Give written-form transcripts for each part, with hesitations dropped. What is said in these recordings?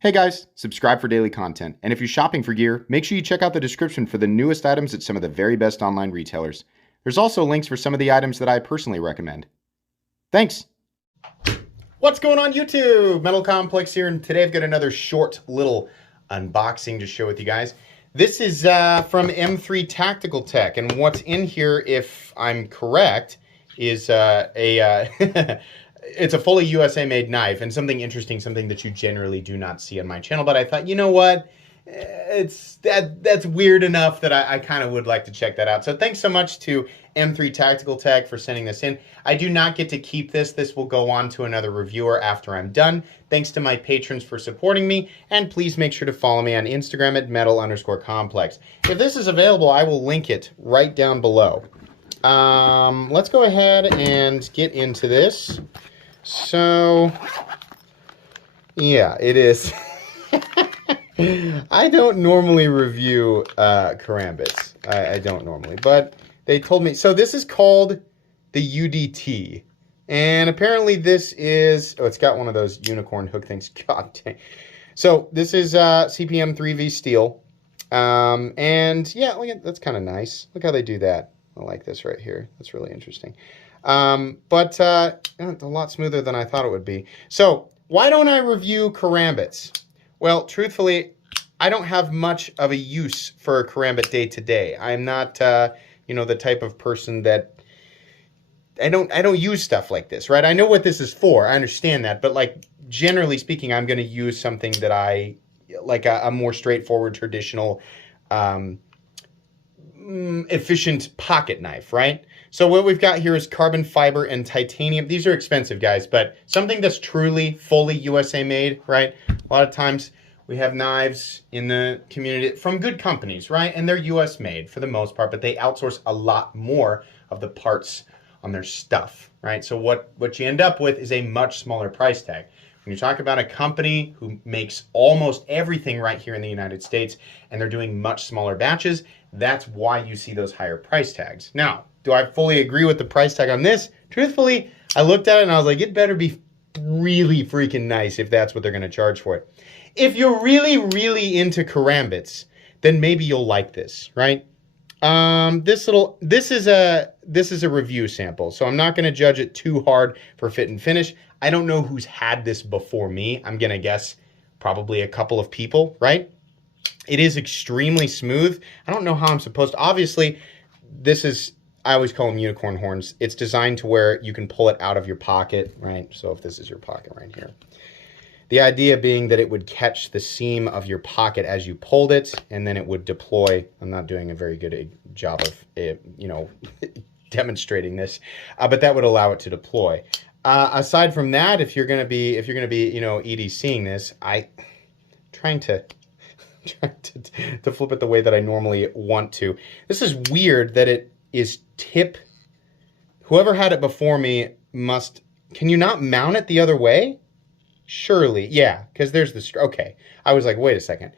Hey guys, subscribe for daily content. And if you're shopping for gear, make sure you check out the description for the newest items at some of the very best online retailers. There's also links for some of the items that I personally recommend. Thanks! What's going on YouTube? Metal Complex here, and today I've got another short little unboxing to share with you guys. This is from M3 Tactical Tech, and what's in here, if I'm correct, is it's a fully USA made knife, and something interesting, something that you generally do not see on my channel. But I thought, you know what, that's weird enough that I kind of would like to check that out. So thanks so much to M3 Tactical Tech for sending this in. I do not get to keep this. This will go on to another reviewer after I'm done. Thanks to my patrons for supporting me, and please make sure to follow me on Instagram at metal_complex. If this is available, I will link it right down below. Let's go ahead and get into this. So, yeah, it is. I don't normally review Karambits. I don't normally, but they told me. So this is called the UDT. And apparently this is, oh, it's got one of those unicorn hook things. God dang. So this is CPM 3V steel. And yeah, look at, that's kind of nice. Look how they do that. I like this right here. That's really interesting. It's a lot smoother than I thought it would be. So why don't I review Karambits? Well, truthfully, I don't have much of a use for a Karambit day to day. I'm not, you know, the type of person that I don't use stuff like this, right? I know what this is for. I understand that, but like generally speaking, I'm going to use something that I like a more straightforward, traditional, efficient pocket knife, right? So what we've got here is carbon fiber and titanium. These are expensive, guys, but something that's truly fully USA made, right? A lot of times we have knives in the community from good companies, right? And they're US made for the most part, but they outsource a lot more of the parts on their stuff, right? So what you end up with is a much smaller price tag. When you talk about a company who makes almost everything right here in the United States and they're doing much smaller batches, that's why you see those higher price tags. Now, do I fully agree with the price tag on this? Truthfully, I looked at it and I was like, it better be really freaking nice if that's what they're going to charge for it. If you're really, really into Karambits, then maybe you'll like this, right? This is a review sample, so I'm not going to judge it too hard for fit and finish. I don't know who's had this before me. I'm going to guess probably a couple of people, right? It is extremely smooth. I don't know how I'm supposed to, obviously, this is, I always call them unicorn horns. It's designed to where you can pull it out of your pocket, right? So if this is your pocket right here. The idea being that it would catch the seam of your pocket as you pulled it, and then it would deploy. I'm not doing a very good job of, you know, demonstrating this, but that would allow it to deploy. Aside from that, if you're gonna be, you know, EDCing this, trying to flip it the way that I normally want to. This is weird that it is tip. Whoever had it before me must. Can you not mount it the other way? Surely, yeah, because there's the, okay. I was like, wait a second.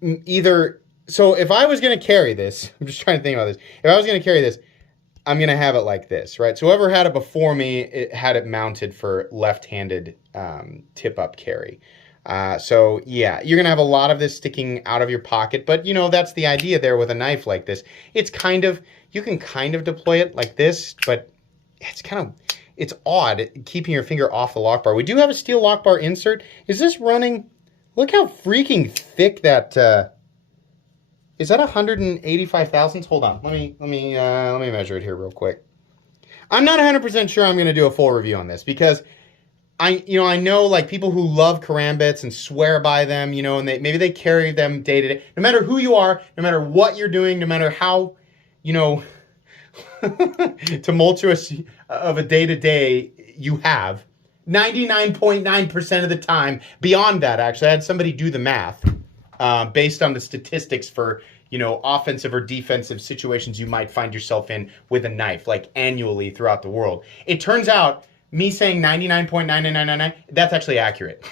Either, so if I was going to carry this, I'm just trying to think about this. If I was going to carry this, I'm going to have it like this, right? So whoever had it before me, it had it mounted for left-handed tip-up carry. So yeah, you're going to have a lot of this sticking out of your pocket, but you know, that's the idea there with a knife like this. It's kind of, you can kind of deploy it like this, but it's kind of, it's odd keeping your finger off the lock bar. We do have a steel lock bar insert. Is this running? Look how freaking thick that, is that 185 thousandths? Hold on, let me measure it here real quick. I'm not 100% sure I'm going to do a full review on this because I know like people who love Karambits and swear by them, you know, and maybe they carry them day to day. No matter who you are, no matter what you're doing, no matter how, you know, tumultuous of a day-to-day you have, 99.9% of the time, beyond that actually, I had somebody do the math based on the statistics for, you know, offensive or defensive situations you might find yourself in with a knife, like annually throughout the world. It turns out me saying 99.9999, that's actually accurate.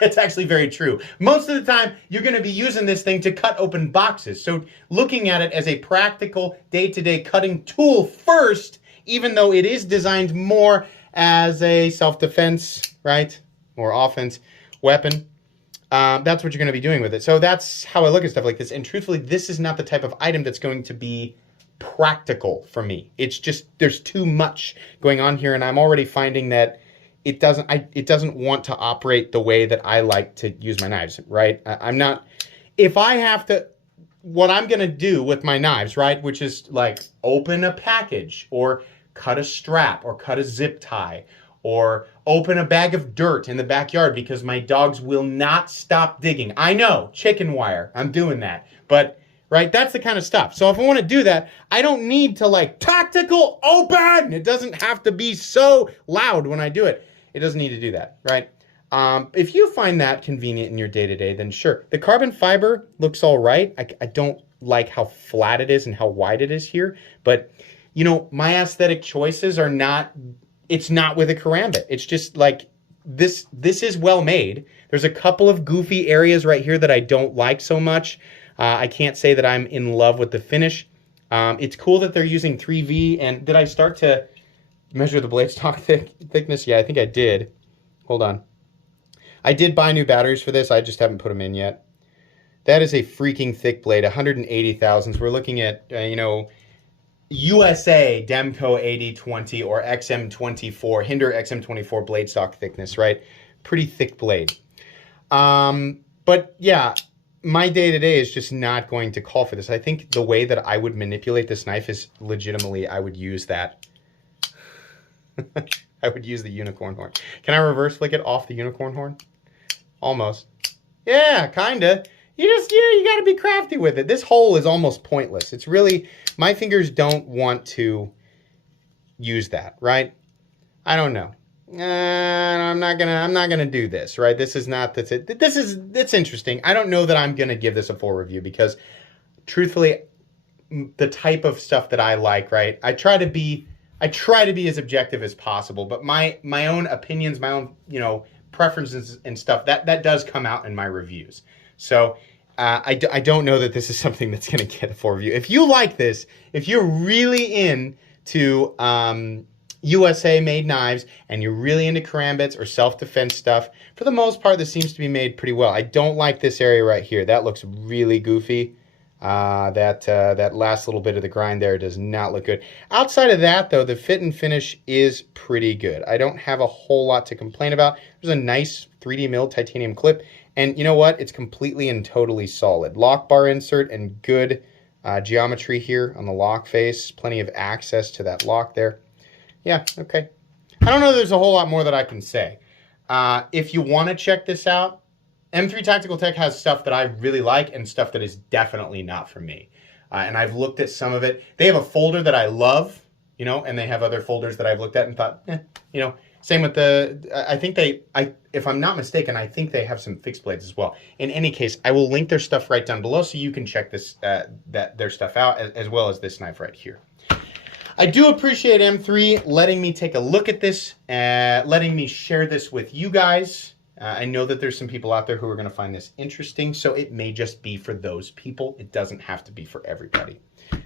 It's actually very true. Most of the time, you're going to be using this thing to cut open boxes. So looking at it as a practical day-to-day cutting tool first, even though it is designed more as a self-defense, right, or offense weapon, that's what you're going to be doing with it. So that's how I look at stuff like this. And truthfully, this is not the type of item that's going to be practical for me. It's just, there's too much going on here, and I'm already finding that it doesn't want to operate the way that I like to use my knives, right? I'm not, if I have to, what I'm going to do with my knives, right, which is like open a package or cut a strap or cut a zip tie or open a bag of dirt in the backyard because my dogs will not stop digging. I know, chicken wire, I'm doing that. But, right, that's the kind of stuff. So if I want to do that, I don't need to like tactical open. It doesn't have to be so loud when I do it. It doesn't need to do that, right? If you find that convenient in your day-to-day, then sure. The carbon fiber looks all right. I don't like how flat it is and how wide it is here. But, you know, my aesthetic choices are not, it's not with a Karambit. It's just like, this is well made. There's a couple of goofy areas right here that I don't like so much. I can't say that I'm in love with the finish. It's cool that they're using 3V. And did I start to measure the blade stock thickness? Yeah, I think I did. Hold on. I did buy new batteries for this. I just haven't put them in yet. That is a freaking thick blade, 180 thousandths. We're looking at, you know, USA Demco 8020 or XM24, Hinder XM24 blade stock thickness, right? Pretty thick blade. But yeah, my day-to-day is just not going to call for this. I think the way that I would manipulate this knife is legitimately, I would use that. I would use the unicorn horn. Can I reverse flick it off the unicorn horn? Almost. Yeah, kinda. You gotta be crafty with it. This hole is almost pointless. It's really, my fingers don't want to use that, right? I don't know. I'm not gonna do this, right? This is not, it's interesting. I don't know that I'm gonna give this a full review because truthfully, the type of stuff that I like, right? I try to be as objective as possible, but my own opinions, my own, you know, preferences and stuff, that does come out in my reviews. So I don't know that this is something that's going to get a full review. If you like this, if you're really into USA made knives and you're really into Karambits or self-defense stuff, for the most part, this seems to be made pretty well. I don't like this area right here. That looks really goofy. That last little bit of the grind there does not look good. Outside of that, though, the fit and finish is pretty good. I don't have a whole lot to complain about. There's a nice 3D milled titanium clip, and you know what? It's completely and totally solid. Lock bar insert and good geometry here on the lock face. Plenty of access to that lock there. Yeah, okay. I don't know there's a whole lot more that I can say. If you want to check this out, M3 Tactical Tech has stuff that I really like and stuff that is definitely not for me. And I've looked at some of it. They have a folder that I love, you know, and they have other folders that I've looked at and thought, you know, same with the, I think if I'm not mistaken, I think they have some fixed blades as well. In any case, I will link their stuff right down below so you can check this, their stuff out as well as this knife right here. I do appreciate M3 letting me take a look at this, letting me share this with you guys. I know that there's some people out there who are going to find this interesting, so it may just be for those people. It doesn't have to be for everybody.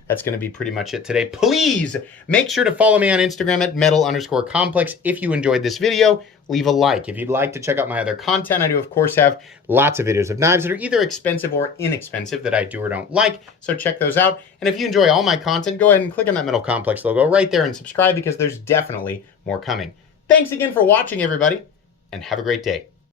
That's going to be pretty much it today. Please make sure to follow me on Instagram at metal_complex. If you enjoyed this video, leave a like. If you'd like to check out my other content, I do, of course, have lots of videos of knives that are either expensive or inexpensive that I do or don't like, so check those out. And if you enjoy all my content, go ahead and click on that Metal Complex logo right there and subscribe because there's definitely more coming. Thanks again for watching, everybody, and have a great day.